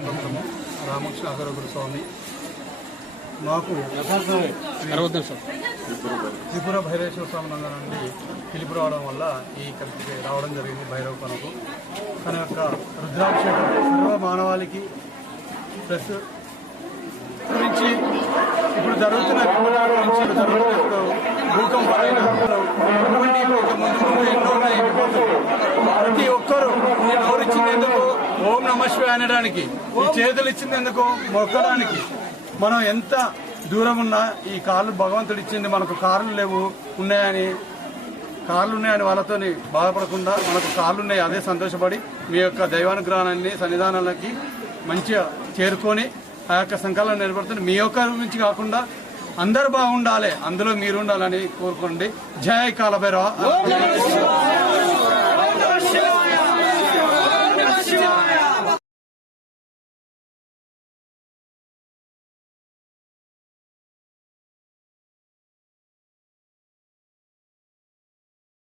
భక్తము రామకృష్ణ అగరగురు స్వామి మాకు త్రిపుర భైరేశ్వర స్వామి నందు నుండి పిలుపు రావడం వల్ల ఈ ఇక్కడికి రావడం జరిగింది భైరవ కొనకు తన యొక్క రుద్రాభిషేకం సర్వ మానవాళికి ప్లస్ గురించి ఇప్పుడు జరుగుతున్న ఇప్పుడు జరుగుతున్న భూకంపాలైన ముందు ఎన్నో ఉన్నాయి. ప్రతి ఒక్కరూ ఎందుకు? ఓం నమ శివాయ అనడానికి. ఈ చేతులు ఇచ్చింది ఎందుకు మొక్కడానికి మనం ఎంత దూరం ఉన్నా ఈ కార్లు భగవంతుడు ఇచ్చింది మనకు కార్లు లేవు ఉన్నాయని. కార్లు ఉన్నాయని వాళ్ళతోని బాధపడకుండా మనకు కార్లు ఉన్నాయి అదే సంతోషపడి మీ యొక్క దైవానుగ్రహాన్ని సన్నిధానాలకి మంచిగా చేరుకొని ఆ యొక్క సంకలనం నిలబడుతుంది మీ యొక్క నుంచి కాకుండా అందరు బాగుండాలి అందులో మీరు ఉండాలని కోరుకోండి. జయ కాలభైరవ.